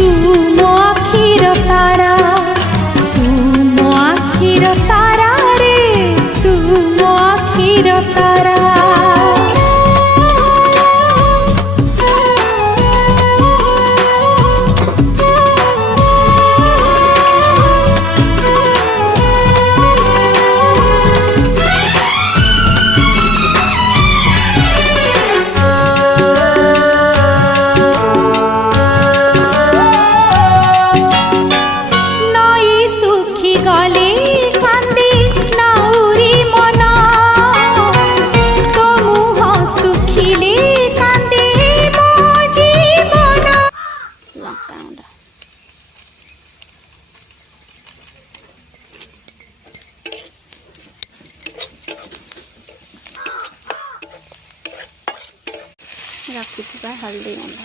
तू मो आखिर तारा, तू मो आखिर तारा रे, तू मो आखिर तारा। रखिथिबा हल्दी गुंड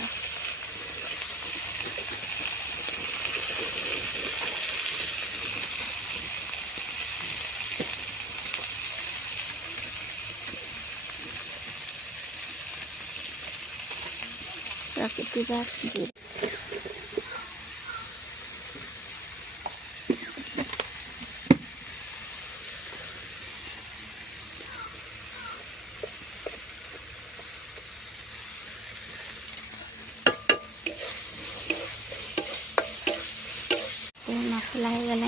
रखिथिबा जीरा मसला हो गला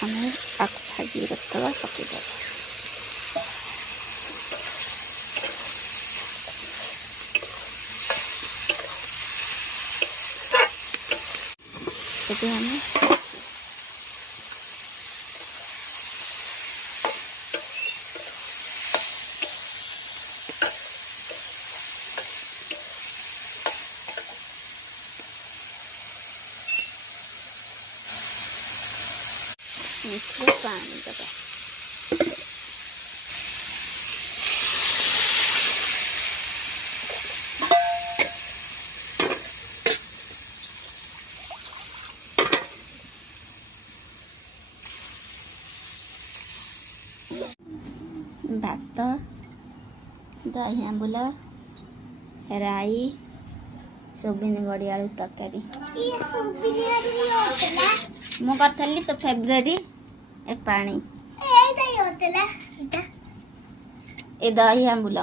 हमें भाजी रखा पकड़ हमें पानी दबा भात दही आंबुल राई सोबिन बड़ी आलू तरकारी मु करी तो फेब्रुआरी एक पानी ए दही आंबुल।